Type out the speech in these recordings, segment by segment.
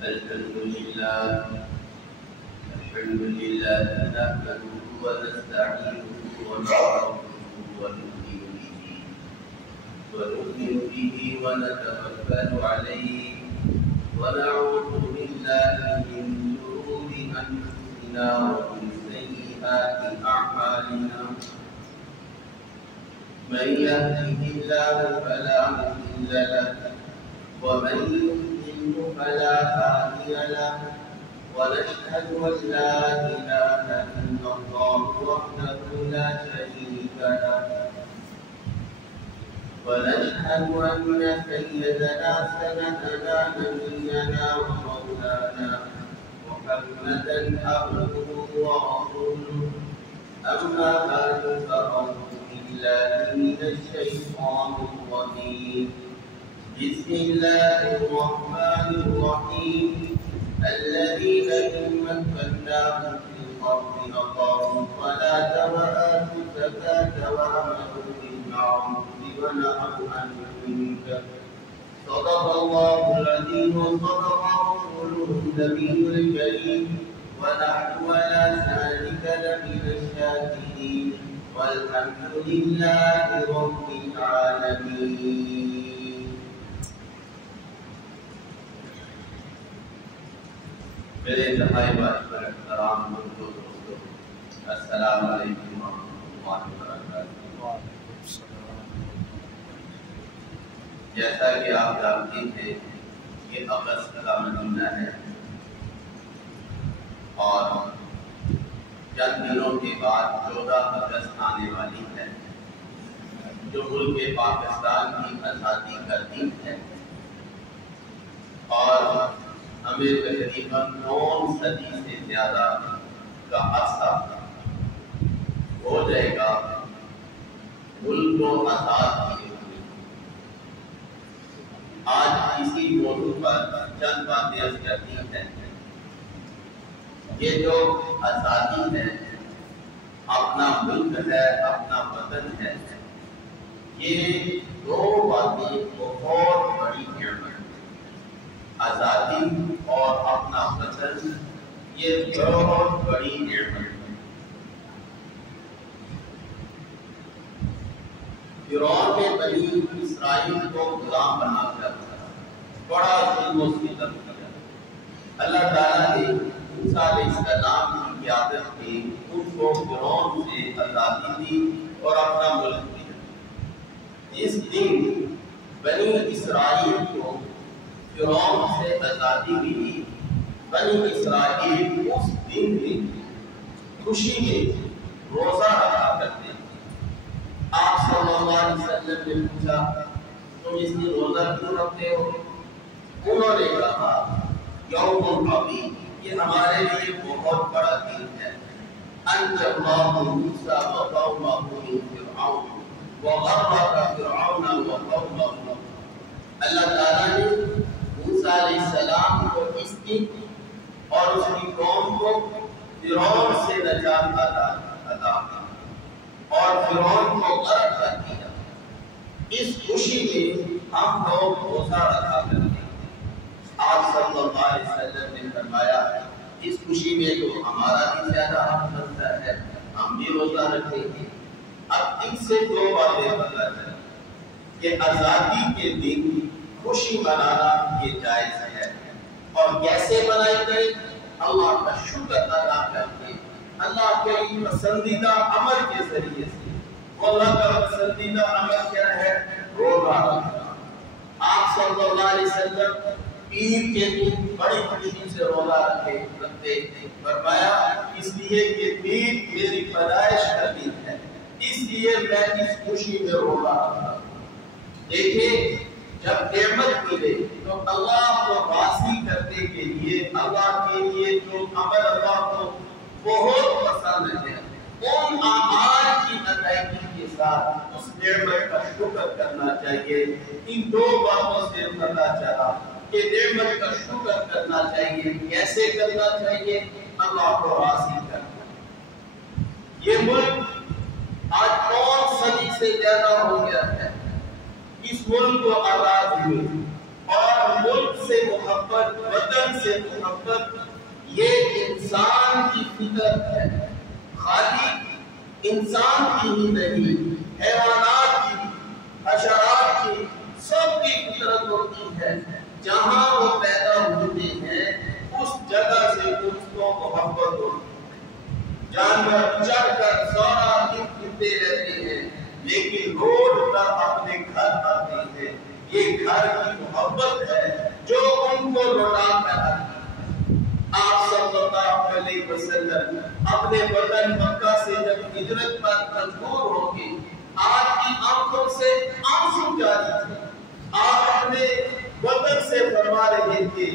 الحمد لله نحمده ونستعينه ونؤمن به ونتوكل عليه ونعوذ بالله من شرور أنفسنا ومن سيئات أعمالنا من يهده الله فلا مضل له ومن يضلل فلا هادي له ونشهد أن لا إله إلا الله وحده لا شريك له ونشهد أن سيدنا سندنا نبينا ومولانا محمدا عبده ورسوله أما بعد فأعوذ بالله من الشيطان الرجيم بسم الله الرحمن الرحيم الذين إن مكناهم في الأرض أقاموا الصلاة وآتوا الزكاة وعملوا بالمعروف ونهوا عن المنكر صدق الله العظيم وصدق رسوله النبي الكريم ونحن على ذلك لمن الشاكرين والحمد لله رب العالمين. میرے انتہائی باعزت احترام دوستو السلام علیکم ورحمۃ اللہ وبرکاتہ. جیسا کہ آپ جانتے ہیں یہ اگست کا مہینہ ہے اور چند دنوں کے بعد 14 اگست آنے والی ہے جو ملک پاکستان کی آزادی کا دن ہے اور ہمیں تقریباً 9 صدی سے زیادہ کا عرصہ ہو جائے گا ملک کو آزاد کیے ہوئے. آج اسی موضوع پر چند باتیں عرض کرتی ہیں. یہ جو آزادی ہے اپنا ملک ہے اپنا وطن ہے یہ دو باتیں بہت بڑی نعمت. آزادی اور اپنا وطن یہ بہت بڑی نعمت ہے. فرعون نے بنی اسرائیل کو غلام بنا کر بڑا ظلم و ستم کیا. اللہ تعالیٰ نے موسیٰ علیہ السلام کی قیادت میں ان کو فرعون سے آزادی دی اور اپنا ملک دیا. اس دن بنی اسرائیل کو فرعون سے آزادی ملی. بنی اسرائیل اس دن میں خوشی میں روزہ رکھا کرتے ہیں. آپ صلی اللہ علیہ وسلم نے پوچھا تم اس دن روزہ کیوں رکھتے ہو؟ انہوں نے کہا یوم عظیم یہ ہمارے لیے بہت بڑا دن ہے. انجى الله موسى وقومه من فرعون وغرق فرعون وقومه. اللہ تعالیٰ نے موسیٰ علیہ السلام کو اس دن اور اس کی قوم کو فرعون سے نجات عطا کی اور فرعون کو غرق کر دیا. اس خوشی میں ہم لوگ روزہ رکھا کرتے ہیں. آپ صلی اللہ علیہ وسلم نے فرمایا اس خوشی میں تو ہمارا بھی زیادہ حق بنتا ہے ہم بھی روزہ رکھیں گے. اب ان سے دو باتیں پتہ چلی کہ آزادی کے دن خوشی منانا یہ جائز ہے اور کیسے منائی جائے؟ اللہ کا شکر ادا کر کے اللہ کے پسندیدہ عمل کے ذریعے سے. اللہ کا پسندیدہ عمل کیا ہے؟ روزہ رکھنا. آپ صلی اللہ علیہ وسلم پیر کے دن بڑی خوشی سے روزہ رکھتے فرمایا اس لیے کہ پیر میری پیدائش کا دن ہے اس لیے میں اس خوشی میں روزہ رکھتا ہوں. دیکھیں جب نعمت ملے تو اللہ کو راضی کرنے کے لیے اللہ کے لیے جو عمل اللہ کو بہت پسند ہے ان اعمال کی ادائیگی کے ساتھ اس نعمت کا شکر کرنا چاہیے. ان دو باتوں سے پتہ چلا کہ نعمت کا شکر کرنا چاہیے. کیسے کرنا چاہیے؟ اللہ کو راضی کرنا. یہ ملک آج 9 صدی سے زیادہ ہو گیا ہے اس ملک کو آزاد ہوئے اور ملک سے محبت، وطن سے محبت، یہ انسان کی فطرت ہے، خالی انسان کی ہی نہیں، حیوانات کی، حشرات کی، سب کی فطرت ہوتی ہے۔ جہاں وہ پیدا ہوتے ہیں اس جگہ سے اس کو محبت ہوتی ہے۔ جانور چڑھ کر سارا دن پھرتے رہتے ہیں لیکن روڈ پر اپنے گھر آتے ہیں، یہ گھر کی محبت ہے جو ان کو لوٹا کر آپ صلی اللہ علیہ وسلم اپنے وطن مکہ سے جب ہجرت پر مجبور ہو کے آپ کی آنکھوں سے آنسو جاری تھے، آپ اپنے وطن سے فرما رہے تھے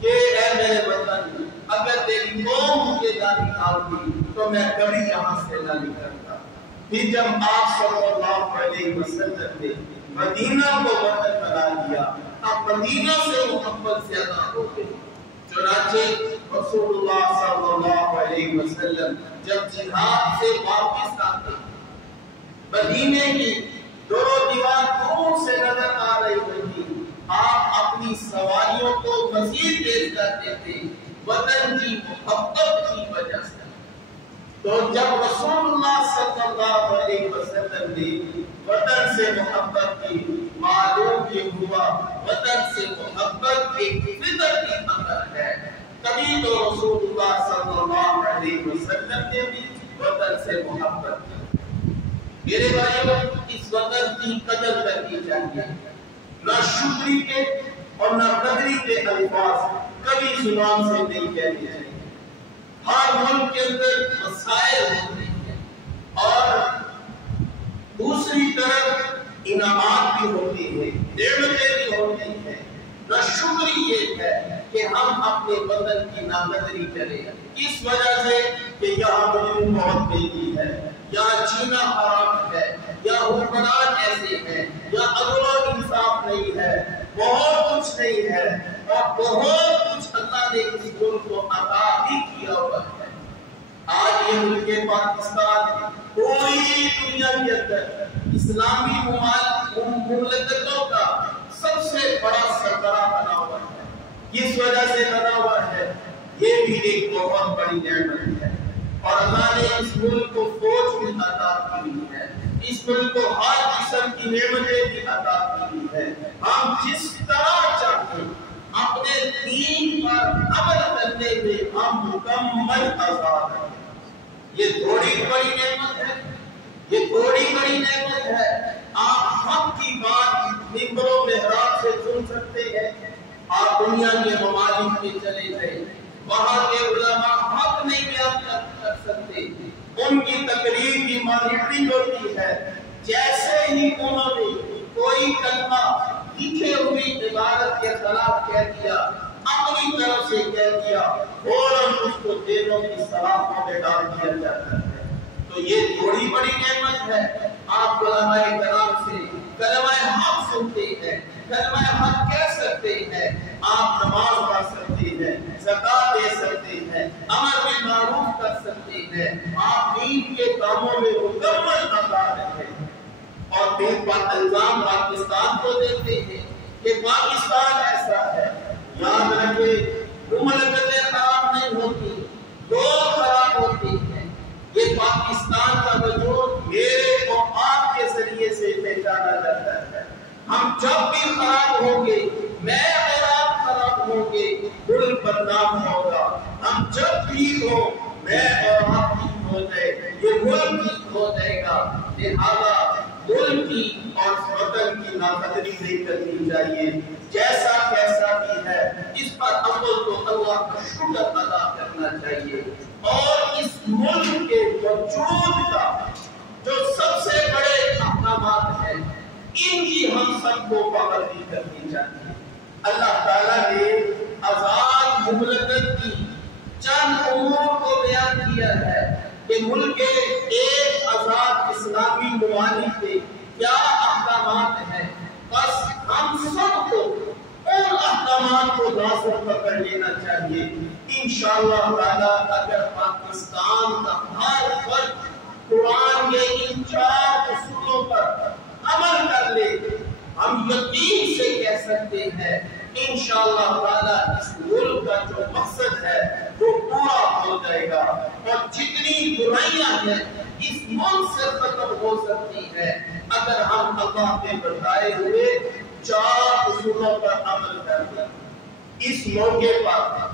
کہ اے میرے وطن، اگر تیری قوم مجھے نہ نکالتی تو میں کبھی یہاں سے نہ نکلتا۔ پھر جب آپ صلی اللہ علیہ وسلم نے مدینہ کو وطن بنا لیا، اب مدینہ سے محبت زیادہ ہو گئی۔ چنانچہ رسول اللہ صلی اللہ علیہ وسلم جب جہاد سے واپس آتے، مدینے کی دور دیوار دور سے نظر آ رہی ہوتی، آپ اپنی سواریوں کو مزید تیز کرتے تھے وطن کی محبت کی وجہ سے۔ تو جب رسول اللہ صلی اللہ علیہ وسلم نے وطن سے محبت کی، معلوم یہ ہوا وطن سے محبت ایک فطرتی امر ہے، تبھی تو رسول اللہ صلی اللہ علیہ وسلم نے بھی وطن سے محبت کی۔ میرے بھائیوں، اس وطن کی قدر کرنی چاہیے، نہ شکری کے اور نہ قدری کے الفاظ کبھی زبان سے نہیں کہنے چاہیے۔ ہر ملک کے اندر مسائل ہوتے ہیں اور دوسری طرف انعامات بھی ہوتے ہیں، نعمتیں بھی ہوتی ہیں۔ نہ شکر یہ ہے کہ ہم اپنے وطن کی ناقدری کریں، اس وجہ سے کہ یہاں مجرم بہت بھیجی ہے، یہاں جینا حرام ہے، یا حکمران ایسے ہیں، یا عدل و انصاف نہیں ہے، بہت کچھ نہیں ہے، اور بہت کچھ اللہ نے اس ملک کو عطا بھی کیا ہوا ہے۔ آج یہ ملک پاکستان کوئی دنیا کے اندر اسلامی مملکتوں کا سب سے بڑا سربراہ بنا ہوا ہے، کس وجہ سے بنا ہوا ہے؟ یہ بھی ایک بہت بڑی نعمت ہے، اور اللہ نے اس ملک کو فوج بھی عطا کی ہے، اس ملک کو ہر قسم کی نعمتیں بھی عطا کی ہے۔ ہم جس طرح چاہتے اپنے دین پر عمل کرنے میں ہم مکمل آزاد ہیں۔ یہ تھوڑی بڑی نعمت ہے، یہ تھوڑی بڑی نعمت ہے۔ آپ حق کی بات ممبر و محراب سے سن سکتے ہیں، آپ دنیا کے ممالک میں چلے گئے، وہاں کے علماء حق نہیں بیان کر سکتے، ان کی تقریر کی مانیٹرنگ ہوتی ہے، جیسے ہی انہوں نے کوئی کلمہ لکھے ہوئی عبادت کے خلاف کہہ دیا، اپنی طرف سے کہہ دیا، فوراً اس کو جیلوں کی سلاخوں میں ڈال دیا جاتا ہے۔ تو یہ تھوڑی بڑی نعمت ہے، آپ علماء کرام سے کلمہ حق سنتے ہیں، کلمہ حق کہہ سکتے ہیں، آپ نماز پڑھ سکتے ہیں، زکات دے سکتے ہیں، امر بالمعروف کر سکتے ہیں، آپ دین کے کاموں میں مکمل آزاد ہیں۔ اور پھر الزام پاکستان کو دیتے ہیں کہ پاکستان ایسا ہے، یاد رکھے مملکتیں خراب نہیں ہوتی، لوگ خراب ہوتے ہیں۔ یہ پاکستان کا وجود میرے اور آپ کے ذریعے سے پہچانا جاتا ہے۔ ہم جب بھی خراب ہوں گے، میں اور آپ خراب ہوں گے، ملک بدنام ہوگا۔ ہم جب بھی ہو، میں اور آپ ٹھیک ہو جائے، یہ ملک ٹھیک ہو جائے گا۔ لہذا ملک کی اور وطن کی ناقدری نہیں کرنی چاہیے، جیسا کیسا بھی ہے اس پر اول تو اللہ کا شکر ادا کرنا چاہیے، اور اس ملک کے وجود کا جو سب سے بڑے احکامات ہیں ان کی ہم سب کو پابندی کرنی چاہیے۔ اللہ تعالیٰ نے آزاد مملکت کی چند امور کو بیان کیا ہے کہ ملک کے ایک آزاد اسلامی ممالک کے کیا احکامات ہیں، بس ہم سب کو ان احکامات کو لازم پکڑ لینا چاہیے۔ انشاءاللہ تعالیٰ اگر پاکستان کا ہر فرد قرآن کے ان 4 اصولوں پر عمل کر لے، ہم یقین سے کہہ سکتے ہیں انشاءاللہ تعالی اس ملک کا جو مقصد ہے وہ پورا ہو جائے گا، اور جتنی برائیاں ہیں اس ملک سے ختم ہو سکتی ہے اگر ہم اللہ کے بتائے ہوئے 4 اصولوں پر عمل کرتے ہیں۔ اس موقع پر،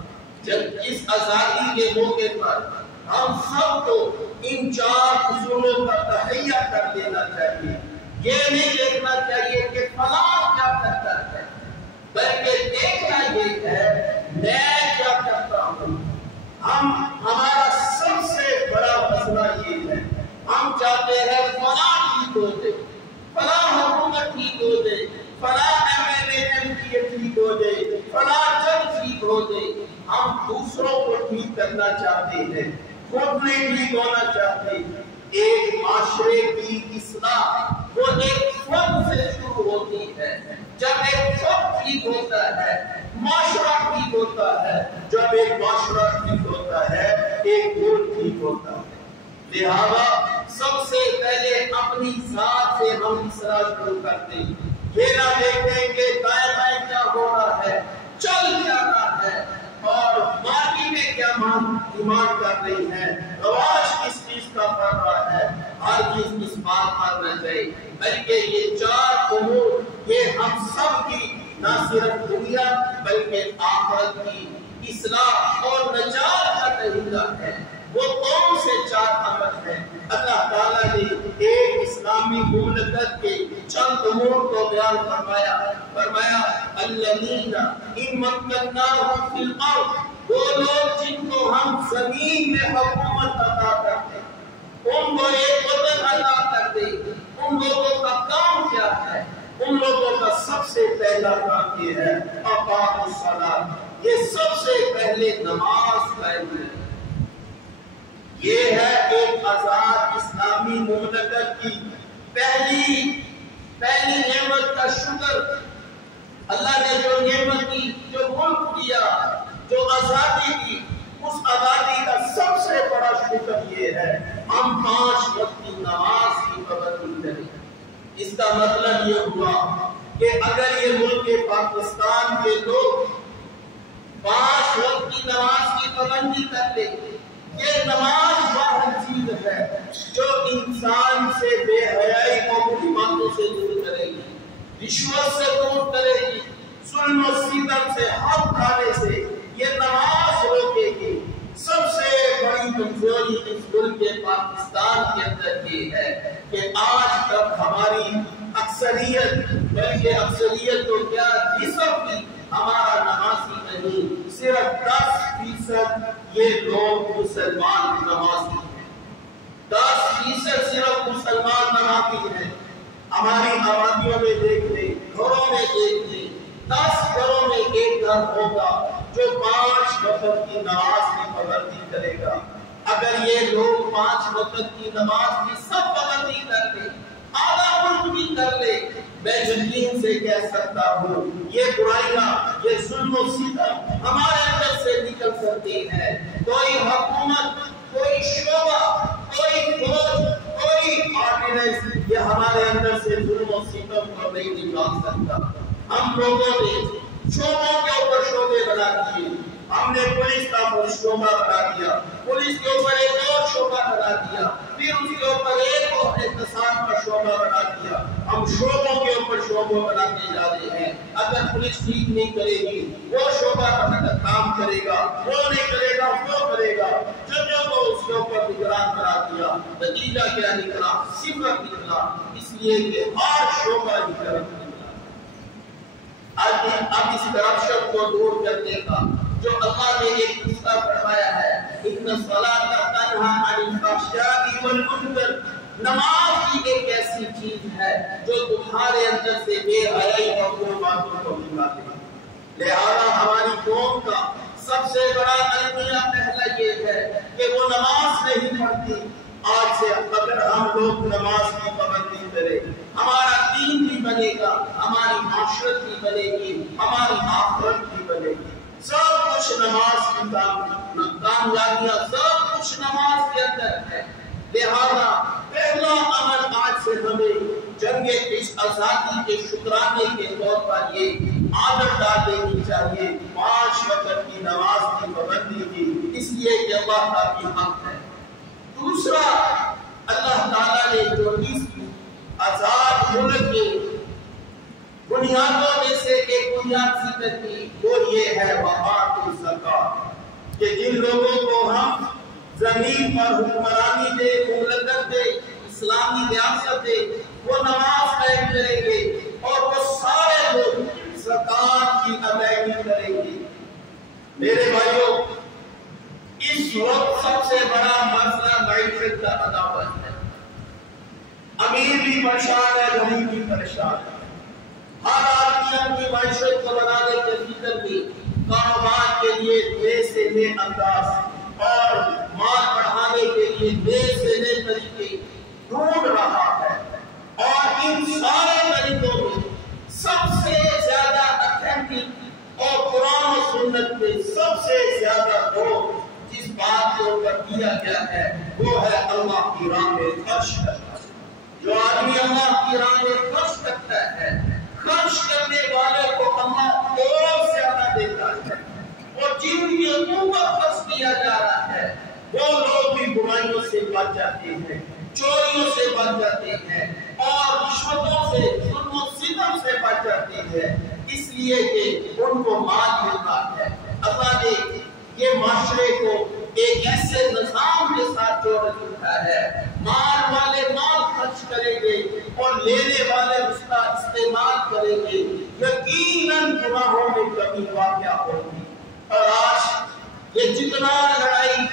جب اس آزادی کے موقع پر ہم سب کو ان 4 اصولوں کا تہیہ کر لینا چاہیے۔ یہ نہیں دیکھنا چاہیے کہ فلاں کیا کرتا ہے، بلکہ دیکھنا یہ ہے میں کیا کرتا ہوں۔ ہمارا سب سے بڑا مسئلہ یہ ہے، ہم چاہتے ہیں فلاں ٹھیک ہو جائے، فلاں حکومت ٹھیک ہو جائے، فلاں ایم پی ٹھیک ہو جائے، فلاں جج ٹھیک ہو جائے۔ ہم دوسروں کو ٹھیک کرنا چاہتے ہیں، خود نہیں ٹھیک ہونا چاہتے۔ ایک معاشرے کی اصلاح وہ ایک فرد سے شروع ہوتی ہے۔ جب ایک فرد ٹھیک ہوتا ہے معاشرہ ٹھیک ہوتا ہے، جب ایک معاشرہ ٹھیک ہوتا ہے ایک ملک ٹھیک ہوتا ہے۔ لہذا سب سے پہلے اپنی ذات سے ہم اصلاح شروع کرتے ہیں۔ یہ نہ دیکھیں کہ دائیں بائیں کیا ہو رہا ہے، چل کیا رہا ہے، اور مارکیٹیں کیا ڈیمانڈ کر رہی ہیں، رواج کس چیز کا پڑ رہا ہے، ہر چیز اس بات پر نہ جائے، بلکہ یہ 4 امور یہ ہم سب کی نہ صرف دنیا بلکہ آخرت کی اصلاح اور نجات کا طریقہ ہے۔ وہ کون سے 4 امر ہیں؟ اللہ تعالیٰ نے ایک اسلامی مملکت کے چند امور کو بیان فرمایا الذین ان مکناہم فی الارض، وہ لوگ جن کو ہم زمین میں حکومت عطا کرتے، ان کو ایک وطن عطا کرتے، ان لوگوں کا کام کیا ہے؟ ان لوگوں کا سب سے پہلا کام یہ ہے اقاموا الصلاۃ، یہ سب سے پہلے نماز قائم کریں۔ یہ ہے ایک آزاد اسلامی مملکت کی پہلی نعمت کا شکر۔ اللہ نے جو نعمت دی، جو ملک دیا، جو آزادی دی، اس آزادی کا سب سے بڑا شکر یہ ہے ہم 5 وقت کی نماز کی پابندی کریں۔ اس کا مطلب یہ ہوا کہ اگر یہ ملک پاکستان کے لوگ 5 وقت کی نماز کی پابندی کر لیں، یہ نماز واحد چیز ہے جو انسان سے بے حیائی اور بری باتوں سے دور کرے گی، رشوت سے دور کرے گی، ظلم و ستم سے، حق کھانے سے یہ نماز روکے گی۔ سب سے بڑی کمزوری اس ملک پاکستان کے اندر یہ ہے کہ آج تک ہماری اکثریت، بلکہ اکثریت تو کیا نصف کی ہمارا نمازی نہیں، صرف 10% یہ لوگ مسلمان نمازی ہیں۔ 10% صرف مسلمان نمازی ہیں۔ ہماری آبادیوں میں دیکھ لیں، گھروں میں دیکھ لیں، 10 گھروں میں ایک گھر ہوگا جو 5 وقت کی نماز کی پابندی کرے گا۔ اگر یہ لوگ 5 وقت کی نماز کی سب پابندی کر لیں، آدھا ملک بھی کر لے، میں یقین سے کہہ سکتا ہوں یہ برائیاں، یہ ظلم و ستم ہمارے اندر سے نکل سکتی ہے۔ کوئی حکومت، کوئی شعبہ، کوئی فوج، کوئی آرڈیننس یہ ہمارے اندر سے ظلم و ستم کو نہیں نکال سکتا۔ ہم لوگوں نے شعبوں کے اوپر شعبے بنا دیے، ہم نے پولیس کا شعبہ بنا دیا، پولیس کے اوپر ایک اور شعبہ بنا دیا، پھر اس کے اوپر ایک اور احتساب کا شعبہ بنا دیا۔ ہم شعبوں کے اوپر شعبہ بناتے جا رہے ہیں۔ اگر پولیس ٹھیک نہیں کرے گی وہ شعبہ کام کرے گا، وہ نہیں کرے گا وہ کرے گا، ججوں کو اس کے اوپر نگران کرا دیا، نتیجہ کیا نکلا؟ صفر نکلا، اس لیے کہ ہر شعبہ ہی کرپٹ نکلا۔ اب اس کرپشن کو دور کرنے کا جو اللہ نے ایک نسخہ فرمایا ہے، ان الصلاۃ تنہی عن الفحشاء والمنکر، نماز کی ایک ایسی چیز ہے جو تمہارے اندر سے بے حیائی اور بری باتوں کو نکالے گی۔ لہذا ہماری قوم کا سب سے بڑا المیہ پہلا یہ ہے کہ وہ نماز نہیں پڑھتی۔ آج سے اگر ہم لوگ نماز کی پابندی کریں، ہمارا دین بھی بنے گا، ہماری معاشرت بھی بنے گی، ہماری آخرت بھی بنے گی۔ سب کچھ نماز کی کامیابیاں، سب کچھ نماز کے اندر ہے۔ لہذا پہلا عمل آج سے ہمیں جنگ اس آزادی کے شکرانے کے طور پر یہ عادت ڈال دینی چاہیے 5 وقت کی نماز کی پابندی کی، اس لیے کہ اللہ کا بھی حق ہے۔ دوسرا، اللہ تعالیٰ نے جو اس آزاد ملک کے بنیادوں میں سے ایک بنیاد ذکر کی وہ یہ ہے وآتوا الزکوٰۃ، کہ جن لوگوں کو ہم زمین پر حکمرانی دے، مملکت دے، اسلامی ریاست دے، وہ نماز قائم کریں گے اور وہ سارے لوگ زکوٰۃ کی ادائیگی کریں گے۔ میرے بھائیوں، اس وقت سب سے بڑا مسئلہ معیشت کا عداوت ہے۔ امیر بھی پریشان ہے، غریب بھی پریشان ہے۔ ہر آدمی اپنی معیشت کو بنانے کے فکر میں کاروبار کے لیے نئے سے نئے انداز اور مال بڑھانے کے لیے نئے سے نئے طریقے ڈھونڈ رہا ہے، اور ان سارے طریقوں میں سب سے زیادہ اتھینٹک اور قرآن و سنت میں سب سے زیادہ غور جس بات کے اوپر کیا گیا ہے وہ ہے اللہ کی راہ میں خرچ کرنا۔ جو آدمی اللہ کی راہ میں خرچ کرتا ہے، خرچ کرنے والے کو اللہ اور زیادہ دیتا ہے، اور جن کی اوپر خرچ کیا جا رہا ہے وہ لوگ بھی برائیوں سے بچ جاتے ہیں، چوریوں سے بچ جاتے ہیں، اور رشوتوں سے، ظلم و ستم سے بچ جاتے ہیں، اس لیے کہ ان کو مال ملتا ہے۔ اللہ نے یہ معاشرے کو ایک ایسے نظام کے ساتھ جوڑ رکھا ہے، مال والے مال خرچ کریں گے اور لینے والے اس کا استعمال کریں گے، یقیناً گناہوں میں کمی واقع ہوگی۔ اور آج یہ جتنا لڑائی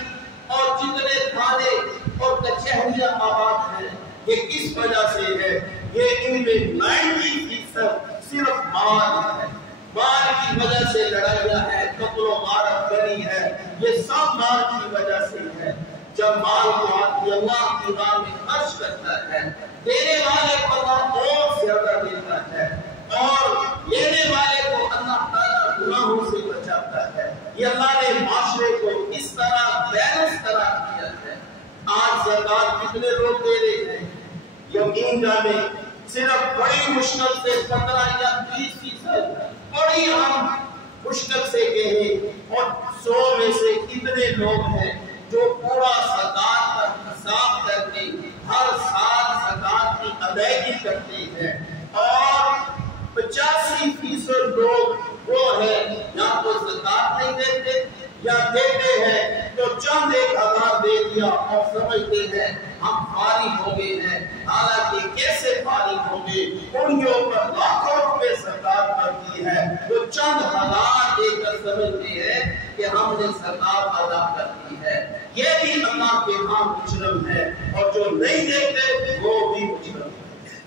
اور جتنے تھانے اور کچہریاں آباد ہیں یہ کس وجہ سے ہے؟ یہ ان میں 90% صرف مال ہے، مال کی وجہ سے لڑائیاں ہیں، قتل و غارت گری ہے، یہ سب مال کی وجہ سے ہے۔ جب مال کو آدمی اللہ کی راہ میں خرچ کرتا ہے، دینے والے کو اللہ اور زیادہ دیتا ہے، اور لینے والے کو اللہ تعالیٰ گناہوں سے بچاتا ہے۔ یہ اللہ نے معاشرے کو اس طرح بیلنس قرار دیا ہے۔ آج زکوٰۃ کتنے لوگ دے رہے ہیں؟ یقین جانے صرف بڑی مشکل سے 15 یا 20%، بڑی ہم مشکل سے کہیں، اور 100 میں سے کتنے لوگ ہیں جو پورا زکوٰۃ کا حساب کر کے ہر سال زکوٰۃ کی ادائیگی کرتے ہیں، اور 85% لوگ وہ ہیں یا تو زکوٰۃ نہیں دیتے یا دیتے ہیں تو چند 1000 دے دیا اور سمجھتے ہیں ہم فارغ ہو گئے ہیں، حالانکہ کیسے فارغ ہوں گے؟ ان کے اوپر لاکھوں روپے زکوٰۃ بنتی ہے، وہ چند ہزار دے کر سمجھتے ہیں کہ ہم نے زکوٰۃ ادا کر دی ہے۔ یہ بھی اللہ کے ہاں مجرم ہے، اور جو نہیں دیتے وہ بھی مجرم ہے۔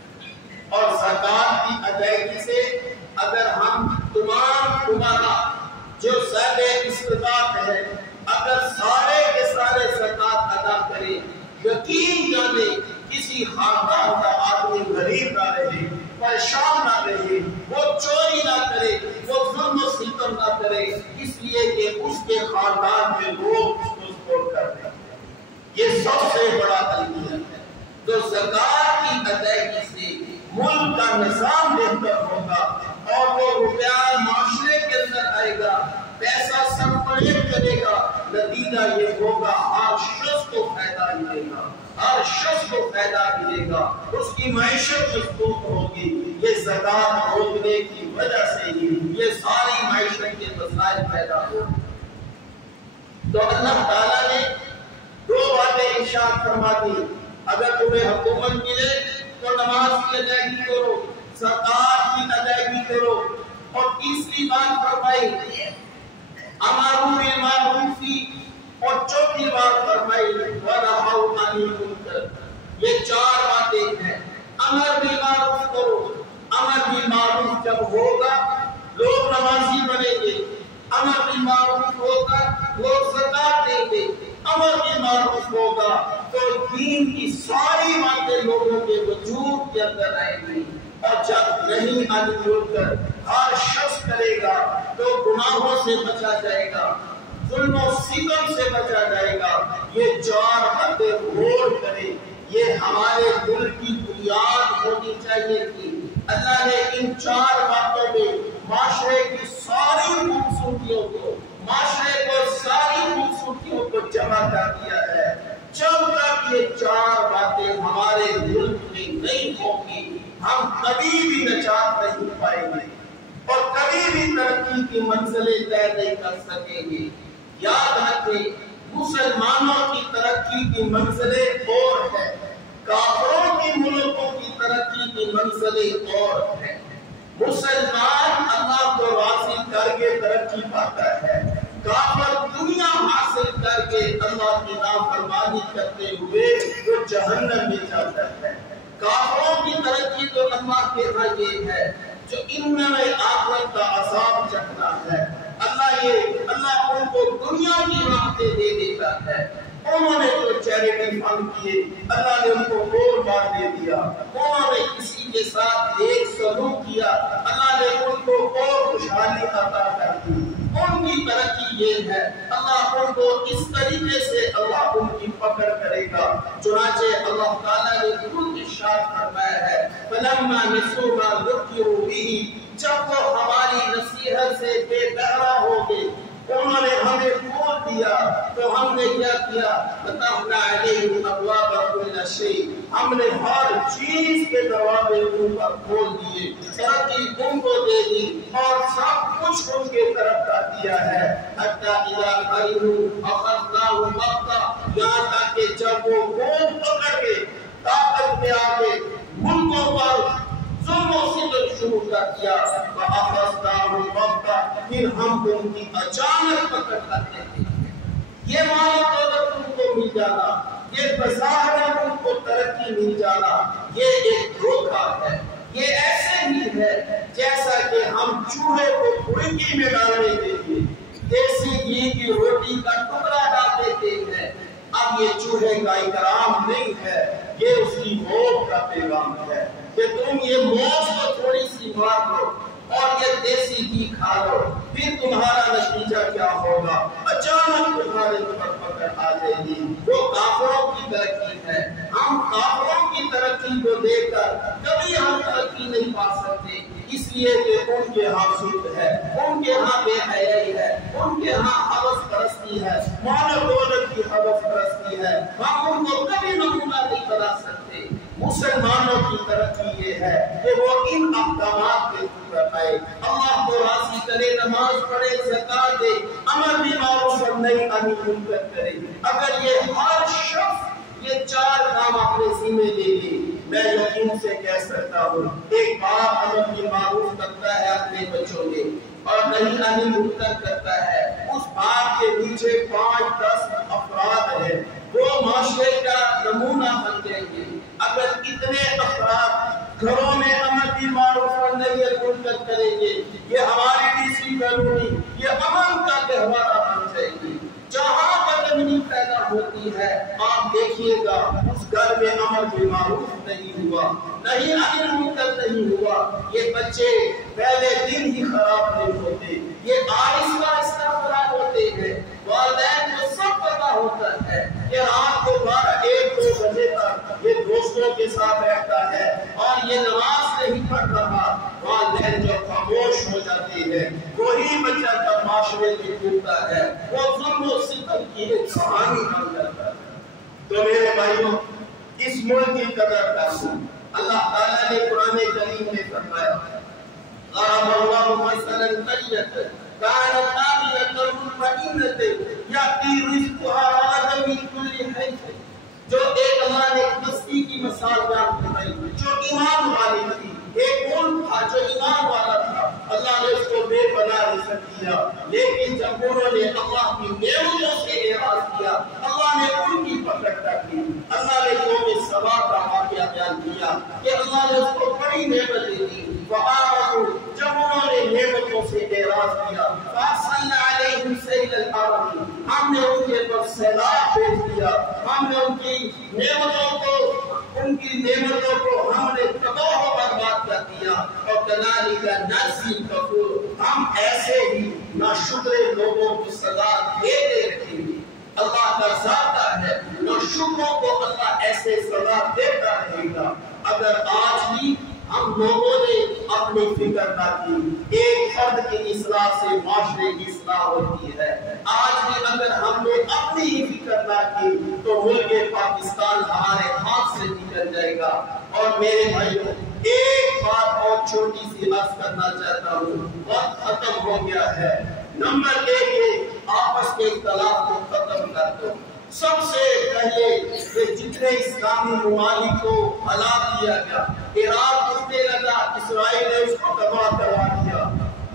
اور زکوٰۃ کی ادائیگی سے اگر ہم تمہارا جو صاحب استطاعت ہے اگر سارے کے سارے زکوٰۃ ادا کرے، یقین جانے کسی خاندان کا آدمی غریب نہ رہے، پریشان نہ رہے، وہ چوری نہ کرے، وہ ظلم و ستم نہ کرے، اس لیے کہ اس کے خاندان میں لوگ اس کو سپورٹ کرتے ہیں۔ یہ سب سے بڑا المیہ ہے۔ تو زکوٰۃ کی ادائیگی سے ملک کا نظام بہتر ہوگا، اور وہ روپیہ معاشرے کے اندر آئے گا، پیسہ سرکولیٹ کرے گا، نتیجہ یہ ہوگا ہر شخص کو فائدہ ملے گا، ہر شخص کو فائدہ ملے گا، اس کی معیشت مضبوط ہوگی۔ یہ زکوٰۃ روکنے کی وجہ سے ہی یہ ساری معیشت کے مسائل پیدا ہوگی۔ تو اللہ تعالیٰ نے 2 باتیں ارشاد فرما دی، اگر تمہیں حکومت ملے تو نماز کی ادائیگی کرو، زکوٰۃ کی ادائیگی کرو، اور تیسری بات فرمائی امروا بالمعروف، اور چوتھی بات فرمائی ونہوا عن المنکر۔ یہ 4 باتیں ہیں۔ امر بالمعروف کرو، امر بالمعروف جب ہوگا لوگ نمازی بنیں گے، امر بالمعروف ہوگا لوگ زکوٰۃ دیں گے، امر بالمعروف ہوگا تو دین کی ساری باتیں لوگوں کے وجود کے اندر آئیں گی، اور جب نہیں عن المنکر ہر شخص کرے گا تو گناہوں سے بچا جائے گا، ظلم و ستم سے بچا جائے گا۔ یہ 4 باتیں غور کریں، یہ ہمارے ملک کی احتیاط ہونی چاہیے تھی۔ اللہ نے ان 4 باتوں میں معاشرے کی ساری خوبصورتیوں کو، معاشرے کو ساری خوبصورتیوں کو جمع کر دیا ہے۔ جب تک یہ 4 باتیں ہمارے ملک میں نہیں ہوں گی، ہم کبھی بھی نجات نہیں پائیں گے اور کبھی بھی ترقی کی منزلیں طے نہیں کر سکیں گے۔ یاد رکھیں، مسلمانوں کی ترقی کی منزلیں اور ہیں، کافروں کی ملکوں کی ترقی کی منزلیں اور ہیں۔ مسلمان اللہ کو راضی کر کے ترقی پاتا ہے، کافر دنیا حاصل کر کے اللہ کی نافرمانی کرتے ہوئے وہ جہنم میں جاتا ہے۔ کافروں کی ترقی تو اللہ کے ہاں یہ ہے جو ان میں آخرت کا عذاب چکھنا ہے۔ اللہ ان کو دنیا کی رحمتیں دے دیتا ہے۔ انہوں نے جو چیریٹی فنڈ کیے، اللہ نے ان کو اور بار دے دیا۔ انہوں نے کسی کے ساتھ ایک سلوک کیا، اللہ نے ان کو اور خوشحالی عطا کر دی۔ ان کی ترقی یہ ہے، اللہ ان کو اس طریقے سے اللہ ان کی پکڑ کرے گا۔ چنانچہ اللہ تعالیٰ نے خود ارشاد فرمایا ہے، فَلَمَّا نَسُوا مَا ذُكِّرُوا بِهِ، جب وہ ہماری نصیحت سے بے بہرا ہو گئے، انہوں نے ہمیں کھول دیا تو ہم نے کیا کیا؟ فَتَحْنَا عَلَيْهِمْ أَبْوَابَ كُلِّ شَيْءٍ، ہم نے ہر چیز کے دروازے ان پر کھول دیے، ترقی ان کو دے دی اور سب کچھ ان کے طرف کر دیا ہے۔ حَتَّى إِذَا فَرِحُوا أَخَذْنَاهُمْ بَغْتَةً، یہاں تک کہ جب وہ قوم پکڑ کے طاقت میں آ کے ملکوں پر ظلم و ستم شروع کر دیا، وَأَخَذْنَاهُمْ بَغْتَةً، پھر ہم ان کی اچانک پکڑ کرتے تھے۔ یہ مال و دولت ان کو مل جانا، یہ بظاہر ان کو ترقی مل جانا، یہ ایک دھوکہ ہے۔ یہ ایسے ہی ہے جیسا کہ ہم چوہے کو پھڑکی میں ڈالنے کے لیے دیسی گھی کی روٹی کا ٹکڑا ڈال دیتے ہیں۔ اب یہ چوہے کا اکرام نہیں ہے، یہ اس کی موت کا پیغام ہے کہ تم یہ موت کو تھوڑی سی مار لو اور یہ دیسی گھی کھا لو، پھر تمہارا نتیجہ کیا ہوگا؟ اچانک تمہارے اوپر پکڑ آ جائے گی۔ وہ کافروں کی ترقی ہے۔ ہم کافروں کی ترقی کو دیکھ کر کبھی ہم ترقی نہیں پا سکتے، اس لیے کہ ان کے ہاں سود ہے، ان کے ہاں بے حیائی ہے، ان کے ہاں ہوس پرستی ہے، مال و دولت کی ہوس پرستی ہے۔ ہم ان کو کبھی نمونہ نہیں بنا سکتے۔ مسلمانوں کی ترقی یہ ہے کہ وہ ان احکامات کے اوپر آئے، اللہ کو راضی کرے، نماز پڑھے، زکات دے، امر بالمعروف اور نہی عن المنکر کرے۔ اگر یہ ہر شخص یہ 4 کام اپنے ذمہ لے لے، میں یقین سے کہہ سکتا ہوں ایک باپ امر بالمعروف کرتا ہے اپنے بچوں کے اور نہی عن المنکر کرتا ہے، اس باپ کے پیچھے 5-10 افراد ہیں، وہ معاشرے کا نمونہ بن جائیں گے۔ اگر اتنے افراد گھروں میں امر بالمعروف اور نہی عن المنکر کریں گے، یہ ہماری ڈیسی کالونی یہ امن کا گہوارہ بن جائے گی۔ جہاں بدامنی پیدا ہوتی ہے آپ دیکھیے گا اس گھر میں امر بالمعروف نہیں ہوا، نہی عن المنکر نہیں ہوا، یہ بچے پہلے دن ہی خراب نہیں ہوتے، یہ آہستہ آہستہ خراب ہوتے ہیں۔ والدین کو سب پتا ہوتا ہے کہ رات کو 12-1-2 بجے تک یہ دوستوں کے ساتھ رہتا ہے اور یہ نماز نہیں پڑھ رہا۔ والدین جو خاموش ہو جاتے ہیں، وہی بچہ جب معاشرے میں ٹوٹتا ہے وہ ظلم و ستم کی ایک کہانی بن جاتا ہے۔ تو میرے بھائیوں، اس ملک کی قدر کرو۔ اللہ تعالیٰ نے قرآن کریم میں فرمایا، ضرب اللہ مثلا قریة كانت آمنة مطمئنة يأتي رزقها رغدا من كل حيث، جو ایک اللہ نے بستی کی مثال بیان فرمائی جو ایمان والی تھی، ایک ملک تھا جو ایمان والا تھا، اللہ نے اس کو بے پناہ رزق دیا، لیکن جب انہوں نے اللہ کی نعمتوں سے اعراض کیا اللہ نے ان کی پکڑ کر دی۔ اللہ نے قوم سبا کا واقعہ بیان کیا کہ اللہ نے اس کو بڑی نعمت دے دی، وآمنوا، جب انہوں نے نعمتوں سے اعراض کیا، فارسلنا علیہم سیل العرم، ہم نے ان کے پر سیلاب بھیج دیا، ہم نے ان کی نعمتوں کو ہم نے تباہ و برباد کر دیا۔ اور کذالک نجزی الکفور، ہم ایسے ہی ناشکر لوگوں کو سزا دیتے رہیں گے۔ اللہ کا ذاتہ ہے، ناشکروں کو اللہ ایسے سزا دیتا رہے گا۔ اگر آج بھی ہم لوگوں نے اپنی فکر نہ کی، ایک فرد کی اصلاح سے معاشرے کی اصلاح ہوتی ہے، آج بھی اگر ہم نے اپنی ہی فکر نہ کی تو ملک پاکستان ہمارے ہاتھ سے نکل جائے گا۔ اور میرے بھائیوں، ایک بات اور چھوٹی سی عرض کرنا چاہتا ہوں، وقت ختم ہو گیا ہے۔ نمبر 1 یہ آپس کے اختلاف کو ختم کر دو۔ سب سے پہلے یہ جتنے اسلامی ممالک کو ہلاک کیا گیا، عراق اٹھنے لگا، اسرائیل نے اس کو تباہ کروا دیا،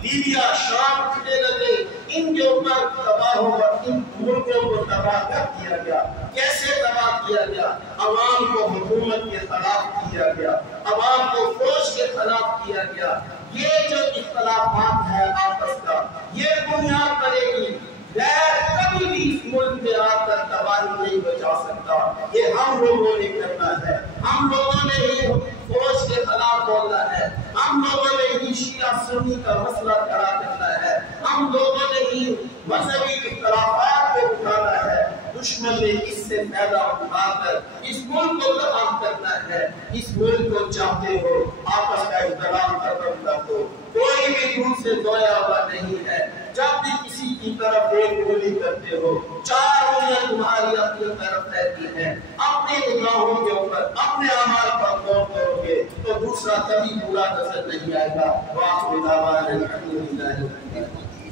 لیبیا، شام اٹھنے لگے، ان کے اوپر تباہ ہوا، ان ملکوں کو تباہ کر دیا گیا۔ کیسے تباہ کیا گیا؟ عوام کو حکومت کے خلاف کیا گیا، عوام کو فوج کے خلاف کیا گیا۔ یہ جو اختلافات ہے آپس کا، یہ بنیاد بنے گی، غیر کبھی بھی اس ملک میں آ کر تباہی نہیں بچا سکتا۔ یہ ہم لوگوں نے کرنا ہے، ہم لوگوں نے ہی فوج کے خلاف بولنا ہے، ہم لوگوں نے ہی شیعہ سنی کا مسئلہ کھڑا کرنا ہے، ہم لوگوں نے ہی مذہبی اختلافات کو اٹھانا ہے۔ دشمن نے اس سے پیدا اٹھا کر اس ملک کو تباہ کرنا ہے۔ اس ملک کو چاہتے ہو آپس کا اختلاف ختم کر دو، کوئی بھی دور سے دھویا ہوا نہیں ہے۔ جب بھی کسی کی طرف ایک انگلی کرتے ہو، 4 انگلیاں تمہاری اپنی طرف رہتی ہیں۔ اپنے گناہوں کے اوپر، اپنے اعمال پر غور کرو گے تو دوسرا کبھی برا نظر نہیں آئے گا۔ وآخر دعوانا الحمدللہ۔